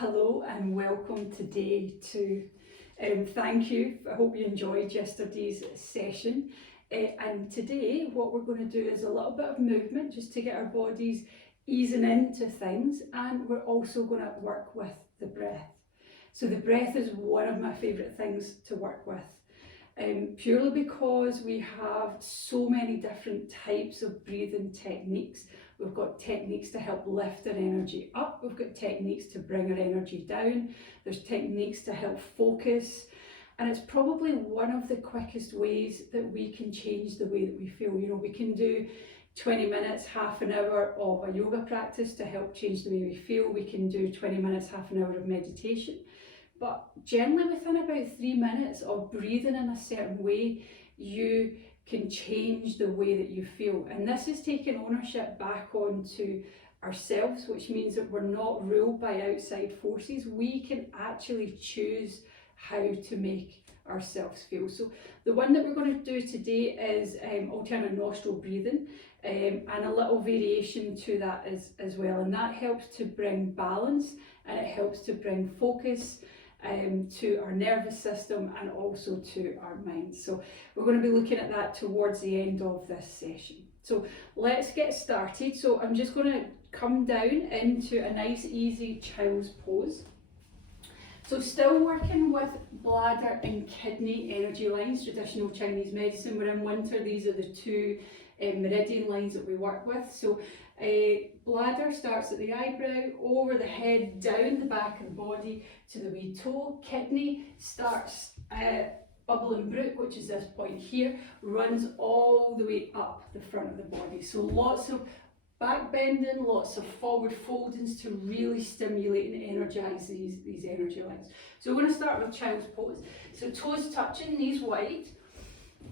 Hello and welcome today to thank you. I hope you enjoyed yesterday's session. And today what we're going to do is a little bit of movement just to get our bodies easing into things, and we're also going to work with the breath. So the breath is one of my favourite things to work with. Purely because we have so many different types of breathing techniques. We've got techniques to help lift our energy up, we've got techniques to bring our energy down, there's techniques to help focus, and it's probably one of the quickest ways that we can change the way that we feel. You know, we can do 20 minutes, half an hour of a yoga practice to help change the way we feel. We can do 20 minutes, half an hour of meditation. But generally within about 3 minutes of breathing in a certain way, you can change the way that you feel. And this is taking ownership back onto ourselves, which means that we're not ruled by outside forces. We can actually choose how to make ourselves feel. So the one that we're going to do today is alternate nostril breathing, and a little variation to that as well. And that helps to bring balance, and it helps to bring focus to our nervous system and also to our mind. So we're going to be looking at that towards the end of this session. So let's get started. So I'm just going to come down into a nice easy child's pose. So still working with bladder and kidney energy lines, traditional Chinese medicine. We're in winter, these are the two meridian lines that we work with. So bladder starts at the eyebrow, over the head, down the back of the body to the wee toe. Kidney starts bubble and brook, which is this point here, runs all the way up the front of the body. So lots of back bending, lots of forward foldings to really stimulate and energize these energy lines. So we're going to start with child's pose. So toes touching, knees wide,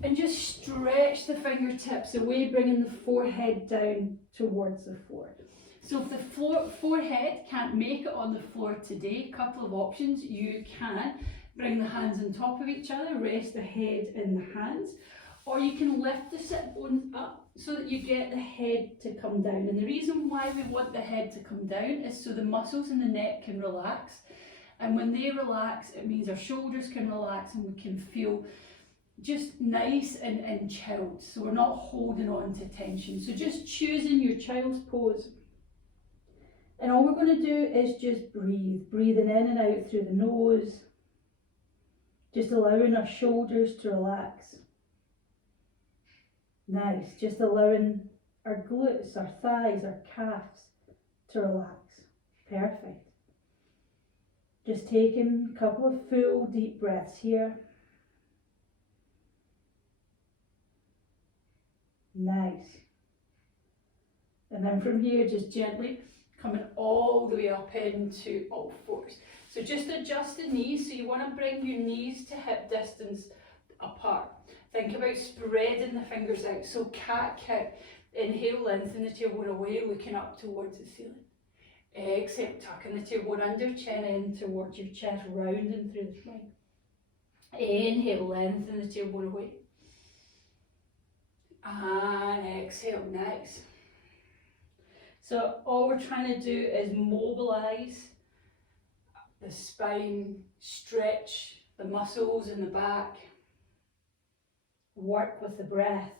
and just stretch the fingertips away, bringing the forehead down towards the floor. So if the forehead can't make it on the floor today, a couple of options. You can bring the hands on top of each other, rest the head in the hands, or you can lift the sit bones up so that you get the head to come down. And the reason why we want the head to come down is so the muscles in the neck can relax. And when they relax, it means our shoulders can relax and we can feel just nice and chilled. So we're not holding on to tension. So just choosing your child's pose. And all we're going to do is just breathe. Breathing in and out through the nose. Just allowing our shoulders to relax. Nice. Just allowing our glutes, our thighs, our calves to relax. Perfect. Just taking a couple of full deep breaths here. Nice. And then from here, just gently coming all the way up into all fours. So just adjust the knees. So you want to bring your knees to hip distance apart. Think about spreading the fingers out. So cat cow. Inhale, lengthen the tailbone away, looking up towards the ceiling. Exhale, tucking the tailbone under, chin in towards your chest, rounding through the spine. Inhale, lengthen the tailbone away. And exhale, nice. So all we're trying to do is mobilize the spine, stretch the muscles in the back, work with the breath.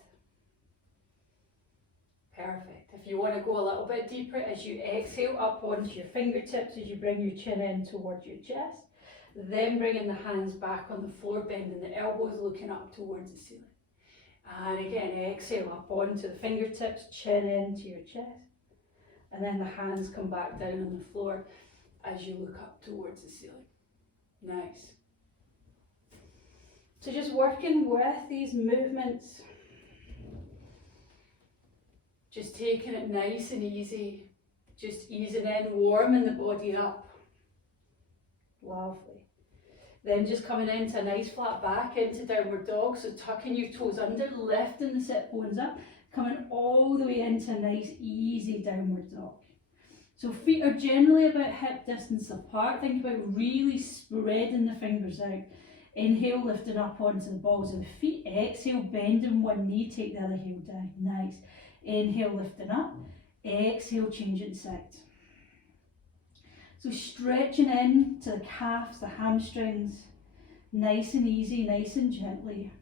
Perfect. If you want to go a little bit deeper, as you exhale up onto your fingertips, as you bring your chin in towards your chest, then bringing the hands back on the floor, bending the elbows, looking up towards the ceiling. And again, exhale up onto the fingertips, chin into your chest. And then the hands come back down on the floor as you look up towards the ceiling. Nice. So just working with these movements. Just taking it nice and easy. Just easing in, warming the body up. Lovely. Then just coming into a nice flat back, into downward dog. So tucking your toes under, lifting the sit bones up, coming all the way into a nice easy downward dog. So feet are generally about hip distance apart. Think about really spreading the fingers out. Inhale, lifting up onto the balls of the feet. Exhale, bending one knee, take the other heel down. Nice. Inhale, lifting up. Exhale, changing sides. So stretching in to the calves, the hamstrings, nice and easy, nice and gently.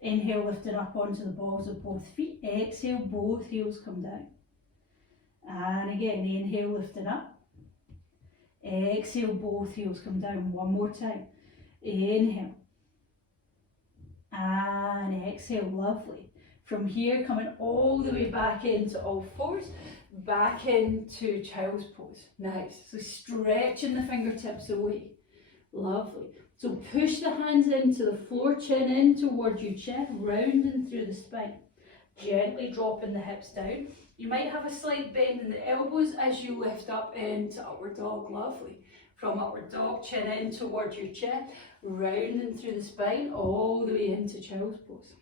Inhale, lifting up onto the balls of both feet. Exhale, both heels come down. And again, inhale, lifting up. Exhale, both heels come down. One more time. Inhale. And exhale, lovely. From here, coming all the way back into all fours, back into child's pose. Nice. So stretching the fingertips away. Lovely. So push the hands into the floor, chin in towards your chin, rounding through the spine. Gently dropping the hips down. You might have a slight bend in the elbows as you lift up into upward dog. Lovely. From upward dog, chin in towards your chin, rounding through the spine, all the way into child's pose.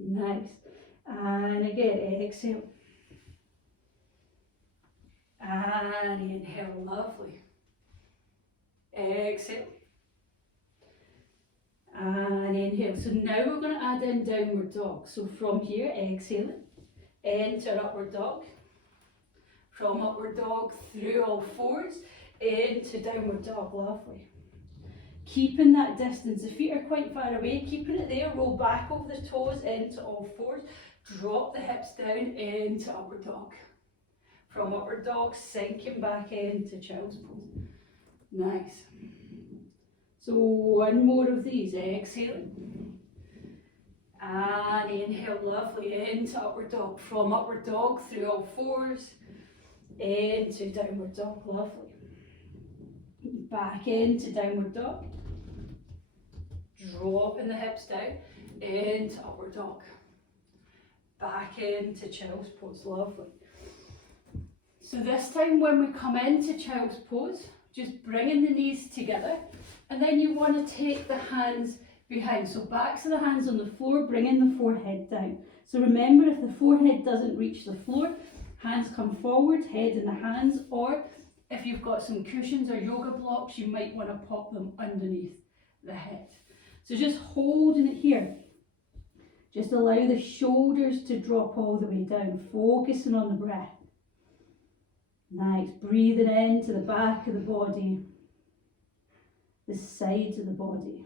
Nice. And again, exhale. And inhale, lovely. Exhale. And inhale. So now we're going to add in downward dog. So from here, exhaling, enter upward dog. From upward dog through all fours, into downward dog. Lovely. Keeping that distance. The feet are quite far away. Keeping it there. Roll back over the toes into all fours. Drop the hips down into upward dog. From upward dog, sinking back into child's pose. Nice. So one more of these. Exhaling. And inhale, lovely, into upward dog. From upward dog through all fours, into downward dog. Lovely. Back into downward dog. Dropping the hips down, into upward dog. Back into child's pose. Lovely. So this time when we come into child's pose, just bringing the knees together, and then you want to take the hands behind. So backs of the hands on the floor, bringing the forehead down. So remember, if the forehead doesn't reach the floor, hands come forward, head in the hands, or if you've got some cushions or yoga blocks, you might want to pop them underneath the head. So just holding it here. Just allow the shoulders to drop all the way down, focusing on the breath. Nice. Breathing into the back of the body, the sides of the body.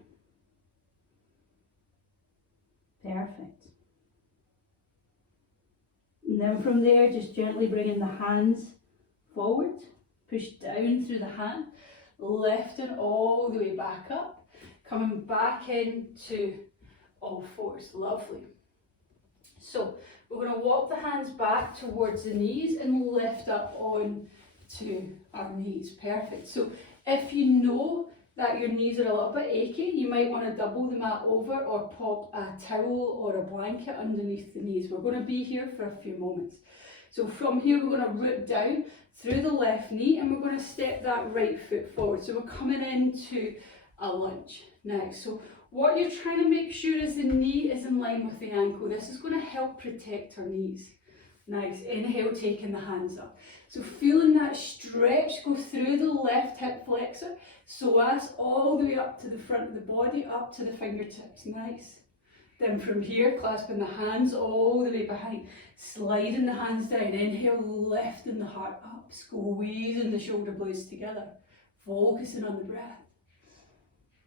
Perfect. And then from there, just gently bringing the hands forward, push down through the hand, lifting all the way back up, coming back into all fours. Lovely. So we're going to walk the hands back towards the knees and lift up on to our knees. Perfect. So if you know that your knees are a little bit achy, you might want to double the mat over or pop a towel or a blanket underneath the knees. We're going to be here for a few moments. So from here we're going to root down through the left knee and we're going to step that right foot forward. So we're coming into a lunge now. So what you're trying to make sure is the knee is in line with the ankle. This is going to help protect our knees. Nice. Inhale, taking the hands up. So feeling that stretch go through the left hip flexor, psoas, all the way up to the front of the body, up to the fingertips. Nice. Then from here, clasping the hands all the way behind, sliding the hands down. Inhale, lifting the heart up, squeezing the shoulder blades together, focusing on the breath.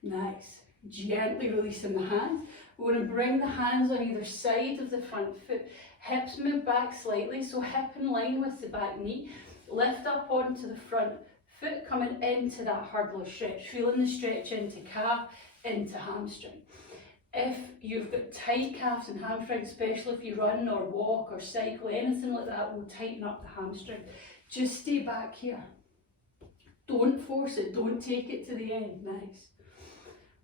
Nice. Gently releasing the hands. We're going to bring the hands on either side of the front foot. Hips move back slightly, so hip in line with the back knee. Lift up onto the front foot, coming into that hurdler stretch. Feeling the stretch into calf, into hamstring. If you've got tight calves and hamstrings, especially if you run or walk or cycle, anything like that will tighten up the hamstring. Just stay back here. Don't force it, don't take it to the end. Nice.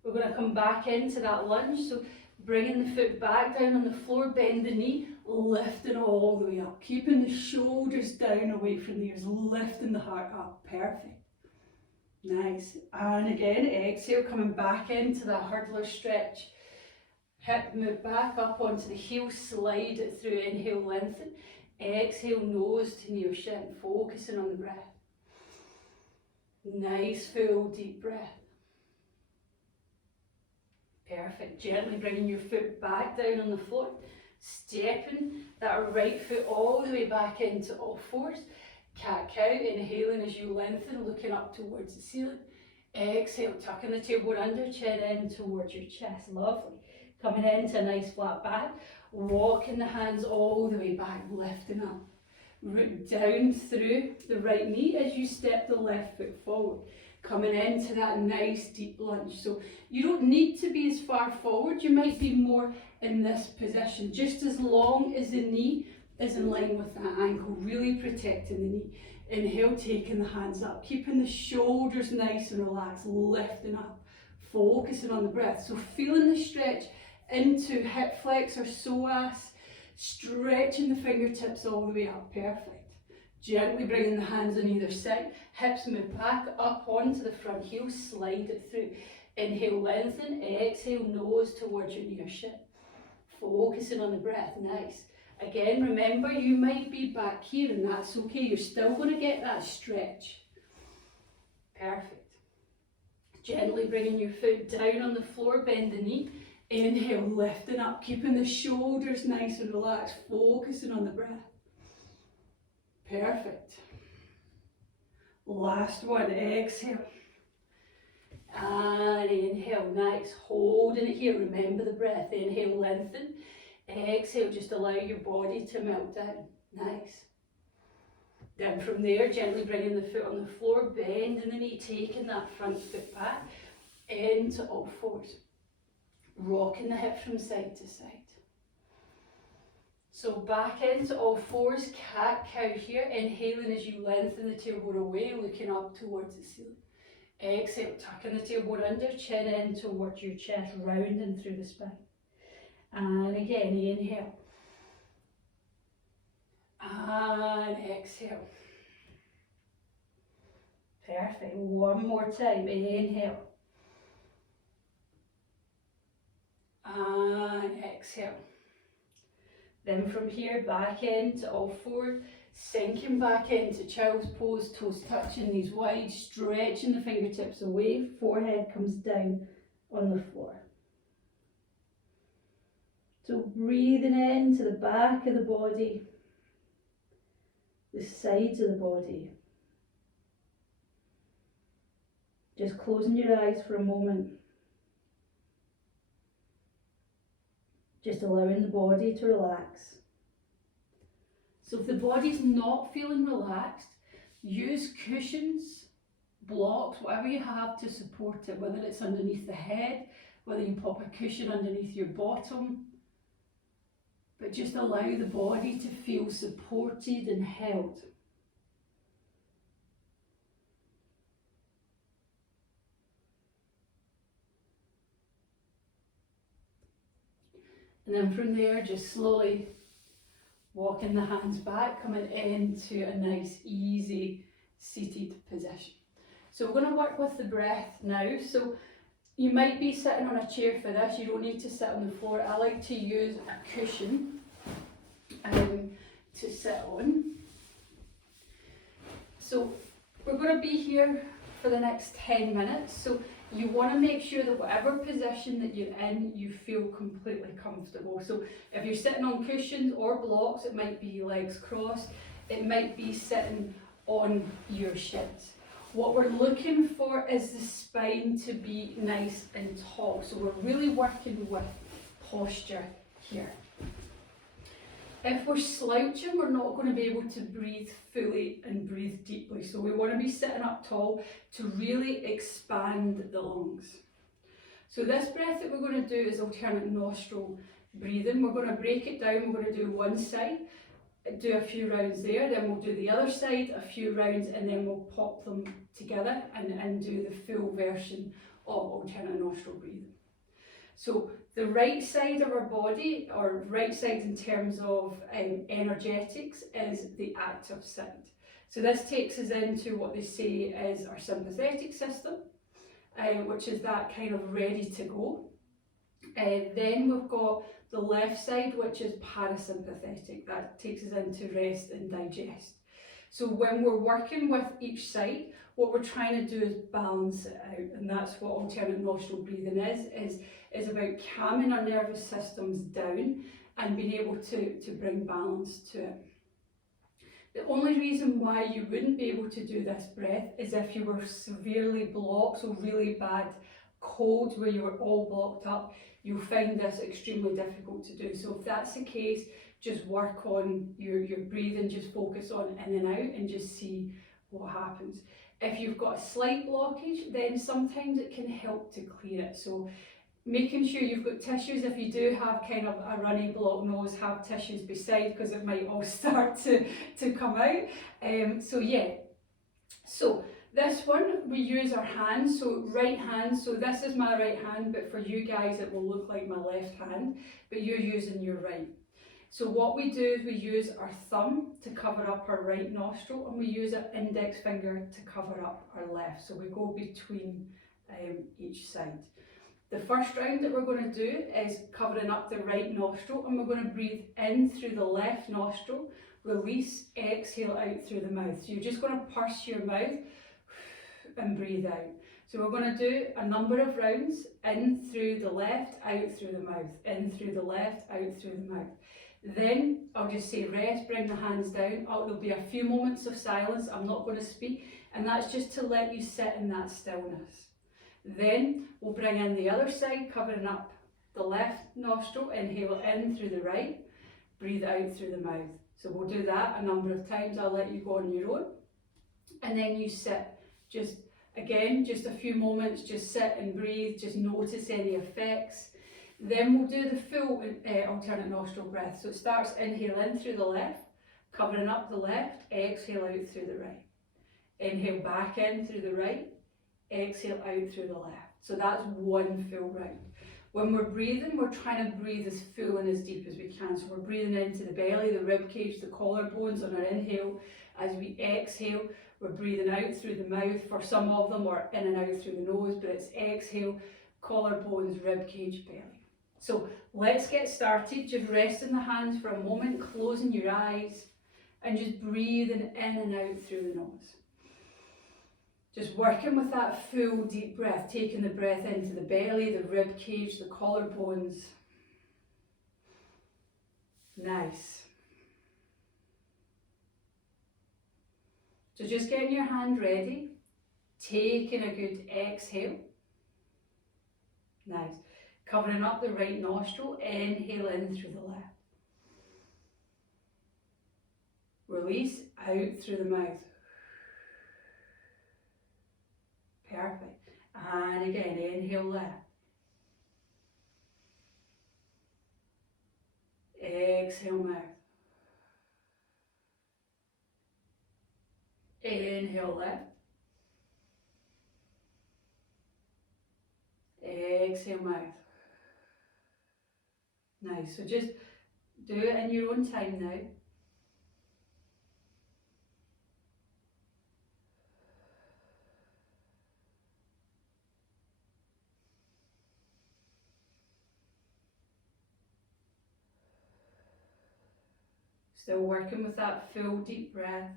We're going to come back into that lunge, so bringing the foot back down on the floor, bend the knee, lifting all the way up, keeping the shoulders down away from the ears, lifting the heart up. Perfect. Nice. And again, exhale, coming back into that hurdler stretch. Hip move back up onto the heel, slide it through, inhale, lengthen. Exhale, nose to near shin, focusing on the breath. Nice, full, deep breath. Perfect. Gently bringing your foot back down on the floor, stepping that right foot all the way back into all fours. Cat-cow, inhaling as you lengthen, looking up towards the ceiling. Exhale, tucking the tailbone under, chin in towards your chest. Lovely. Coming into a nice flat back. Walking the hands all the way back, lifting up. Root down through the right knee as you step the left foot forward. Coming into that nice deep lunge. So you don't need to be as far forward. You might be more in this position, just as long as the knee is in line with that ankle, really protecting the knee. Inhale, taking the hands up, keeping the shoulders nice and relaxed, lifting up, focusing on the breath. So feeling the stretch into hip flex or psoas, stretching the fingertips all the way up, perfect. Gently bringing the hands on either side, hips move back up onto the front heel, slide it through. Inhale, lengthen, exhale, nose towards your near shin. Focusing on the breath, nice. Again, remember you might be back here and that's okay, you're still going to get that stretch. Perfect. Gently bringing your foot down on the floor, bend the knee. Inhale, lifting up, keeping the shoulders nice and relaxed, focusing on the breath. Perfect. Last one, exhale. And inhale, nice. Holding it here, remember the breath. Inhale, lengthen. Exhale, just allow your body to melt down. Nice. Then from there, gently bringing the foot on the floor, bending the knee, taking that front foot back into all fours. Rocking the hips from side to side. So back into all fours, cat-cow here, inhaling as you lengthen the tailbone away, looking up towards the ceiling. Exhale, tucking the tailbone under, chin in towards your chest, rounding through the spine. And again, inhale. And exhale. Perfect. One more time. Inhale. And exhale. Then from here, back into all fours, sinking back into child's pose, toes touching, knees wide, stretching the fingertips away, forehead comes down on the floor. So breathing into the back of the body, the sides of the body. Just closing your eyes for a moment. Just allowing the body to relax. So if the body's not feeling relaxed, use cushions, blocks, whatever you have to support it, whether it's underneath the head, whether you pop a cushion underneath your bottom, but just allow the body to feel supported and held. And then from there, just slowly walking the hands back, coming into a nice, easy, seated position. So we're going to work with the breath now. So you might be sitting on a chair for this, you don't need to sit on the floor. I like to use a cushion to sit on. So we're going to be here for the next 10 minutes. So you want to make sure that whatever position that you're in, you feel completely comfortable. So if you're sitting on cushions or blocks, it might be legs crossed, it might be sitting on your shins. What we're looking for is the spine to be nice and tall. So we're really working with posture here. If we're slouching, we're not going to be able to breathe fully and breathe deeply. So we want to be sitting up tall to really expand the lungs. So this breath that we're going to do is alternate nostril breathing. We're going to break it down. We're going to do one side, do a few rounds there, then we'll do the other side, a few rounds, and then we'll pop them together and do the full version of alternate nostril breathing. So the right side of our body, or right side in terms of energetics, is the active side. So this takes us into what they say is our sympathetic system, which is that kind of ready to go. Then we've got the left side, which is parasympathetic. That takes us into rest and digest. So when we're working with each side, what we're trying to do is balance it out, and that's what alternate nostril breathing is about calming our nervous systems down and being able to bring balance to it. The only reason why you wouldn't be able to do this breath is if you were severely blocked, so really bad cold where you were all blocked up. You'll find this extremely difficult to do. So if that's the case, just work on your breathing, just focus on in and out and just see what happens. If you've got a slight blockage, then sometimes it can help to clear it. So making sure you've got tissues. If you do have kind of a runny blocked nose, have tissues beside, because it might all start to come out. So yeah, so this one we use our hands, so right hand, so this is my right hand, but for you guys it will look like my left hand, but you're using your right. So what we do is we use our thumb to cover up our right nostril, and we use our index finger to cover up our left. So we go between each side. The first round that we're going to do is covering up the right nostril, and we're going to breathe in through the left nostril, release, exhale out through the mouth. So you're just going to purse your mouth and breathe out. So we're going to do a number of rounds, in through the left, out through the mouth, in through the left, out through the mouth. Then I'll just say rest, bring the hands down. There'll be a few moments of silence, I'm not going to speak, and that's just to let you sit in that stillness. Then we'll bring in the other side, covering up the left nostril, inhale in through the right, breathe out through the mouth. So we'll do that a number of times, I'll let you go on your own. And then you sit, just again, just a few moments, just sit and breathe, just notice any effects. Then we'll do the full alternate nostril breath. So it starts inhale in through the left, covering up the left, exhale out through the right. Inhale back in through the right, exhale out through the left. So that's one full round. When we're breathing, we're trying to breathe as full and as deep as we can. So we're breathing into the belly, the rib cage, the collarbones on our inhale. As we exhale, we're breathing out through the mouth for some of them, or in and out through the nose, but it's exhale, collarbones, rib cage, belly. So let's get started. Just resting the hands for a moment, closing your eyes, and just breathing in and out through the nose. Just working with that full deep breath, taking the breath into the belly, the rib cage, the collarbones. Nice. So just getting your hand ready, taking a good exhale. Nice. Covering up the right nostril, inhale in through the left. Release out through the mouth. Perfect. And again, inhale left. Exhale mouth. Inhale left. Exhale mouth. Nice. So just do it in your own time now. Still working with that full deep breath.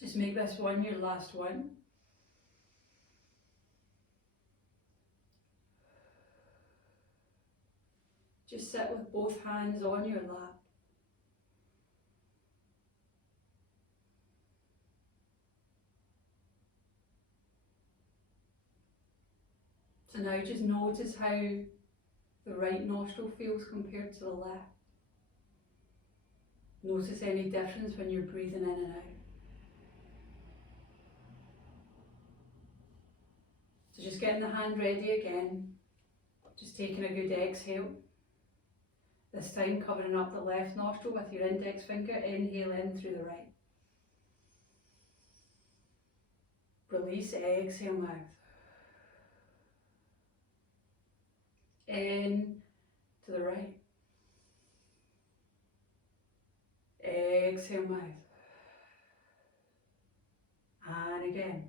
Just make this one your last one. Just sit with both hands on your lap. So now just notice how the right nostril feels compared to the left. Notice any difference when you're breathing in and out. So just getting the hand ready again. Just taking a good exhale. This time covering up the left nostril with your index finger. Inhale in through the right. Release, exhale mouth. In to the right. Exhale mouth. And again.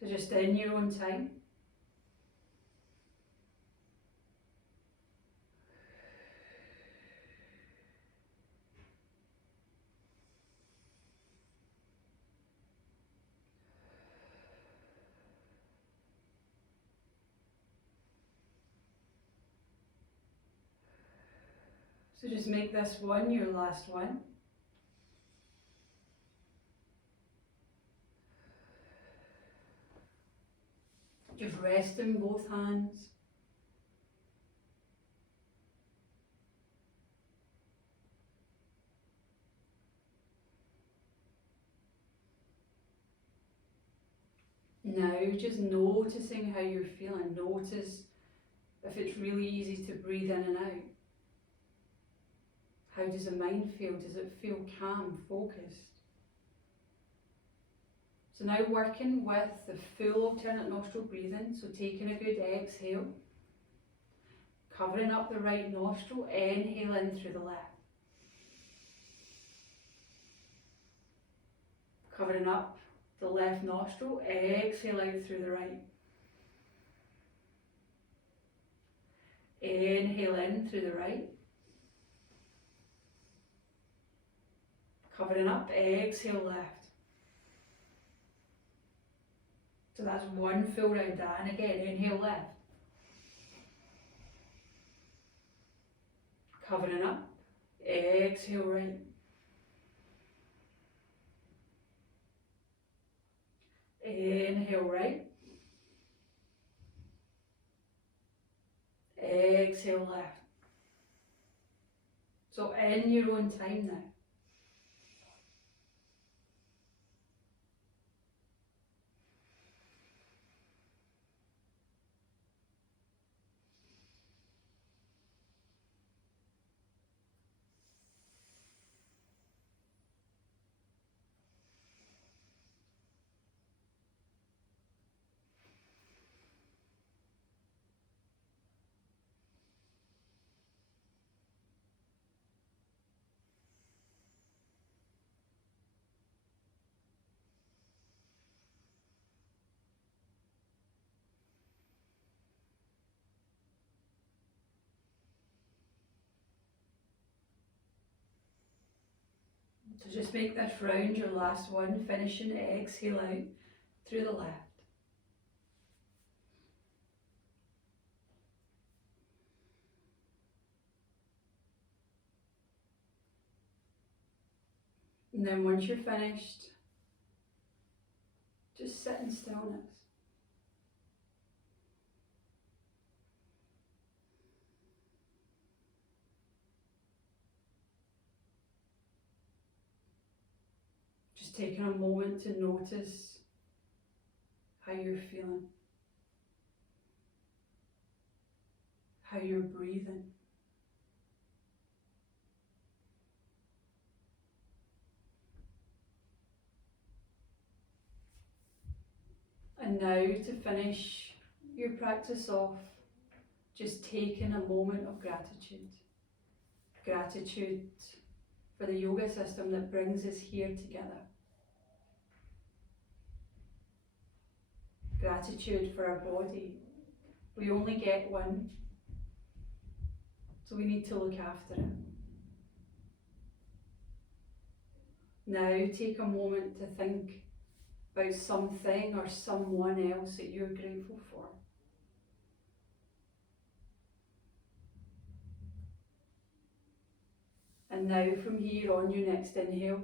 So just in your own time. So just make this one your last one. Just resting both hands. Now just noticing how you're feeling. Notice if it's really easy to breathe in and out. How does the mind feel? Does it feel calm, focused? So now working with the full alternate nostril breathing, so taking a good exhale, covering up the right nostril, inhale in through the left. Covering up the left nostril, exhale out through the right. Inhale in through the right. Covering up, exhale left. So that's one full round, and again, inhale left. Covering up, exhale right. Inhale right. Exhale left. So in your own time now. So just make this round your last one, finishing exhale out through the left. And then once you're finished, just sit in stillness. Just taking a moment to notice how you're feeling, how you're breathing. And now to finish your practice off, just taking a moment of gratitude. Gratitude for the yoga system that brings us here together. Gratitude for our body. We only get one, so we need to look after it. Now take a moment to think about something or someone else that you're grateful for. And now from here on your next inhale,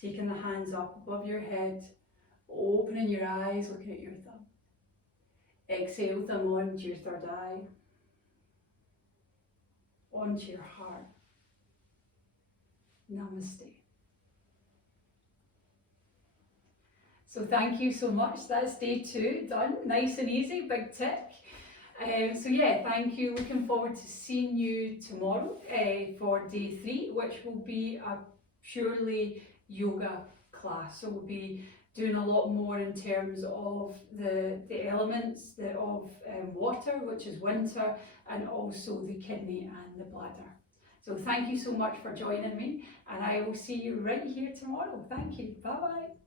taking the hands up above your head, opening your eyes, looking at your thumb. Exhale them onto your third eye, onto your heart. Namaste. So thank you so much. That's day 2 done. Nice and easy, big tick. So yeah, thank you. Looking forward to seeing you tomorrow for day 3, which will be a purely yoga class. So we'll be doing a lot more in terms of the elements of water, which is winter, and also the kidney and the bladder. So thank you so much for joining me, and I will see you right here tomorrow. Thank you. Bye bye.